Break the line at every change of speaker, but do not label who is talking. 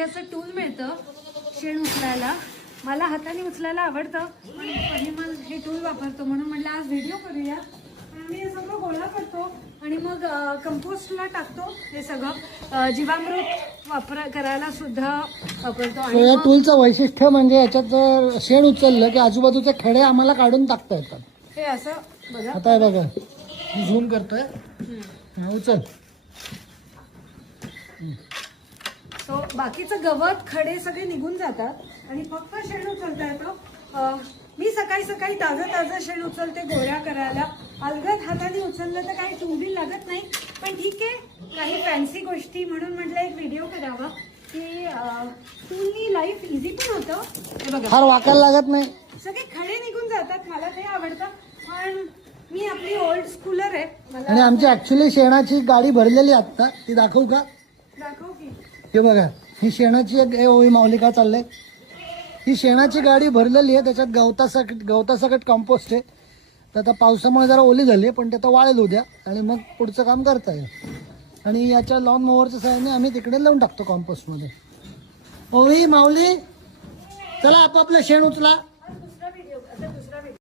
याचं टूल मिळतं. शेण उचलायला. मला हाताने उचलायला आवडतं. पण परिमल हे टूल वापरतो म्हणून म्हटलं आज व्हिडिओ करूया. आम्ही हे सगळं गोळा करतो आणि मग कंपोस्टला टाकतो हे सगळं. जीवामृत वापर करायला सुद्धा वापरतो. आणि
या
मग-
टूलचं वैशिष्ट्य म्हणजे याच्यात जर शेण उचललं की आजूबाजूचे खेडे आम्हाला काढून टाकता येतात.
हे असं बघा.
आता हे बघा. झूम करतोय. हा, उचल.
सो बाकीचं गवत खडे सगळे निघून जातात आणि फक्त शेण उचलता येतं. मी सकाळी सकाळी ताजं ताजं शेण उचलते गोळ्या करायला. अलगद हाताने उचललं तर काही टूल लागत नाही. पण ठीक आहे काही फॅन्सी गोष्टी म्हणून म्हटलं एक व्हिडिओ करावा की टूलनी लाईफ इझी पण होतं. हे बघा.
वाकायला लागत नाही.
सगळे खडे निघून जातात मला ते आवडतं. पण मी आपली ओल्ड स्कूलर आहे.
आणि आमची ऍक्च्युली शेणाची गाडी भरलेली आता ती दाखवू का?
दाखव की.
हे बघा ही शेणाची एक ओळी माऊलिका चाललंय? ही शेणाची गाडी भरलेली आहे त्याच्यात गवतासकट गवतासकट कंपोस्ट आहे. तर आता पावसामुळे जरा ओली झाली आहे पण ते आता वाळेल उद्या आणि मग पुढचं काम करता येईल. आणि याच्या लॉन मोवरच्या साहाय्याने आम्ही तिकडे लावून टाकतो कॉम्पोस्टमध्ये ओवी माऊली चला आपापलं शेण उचला.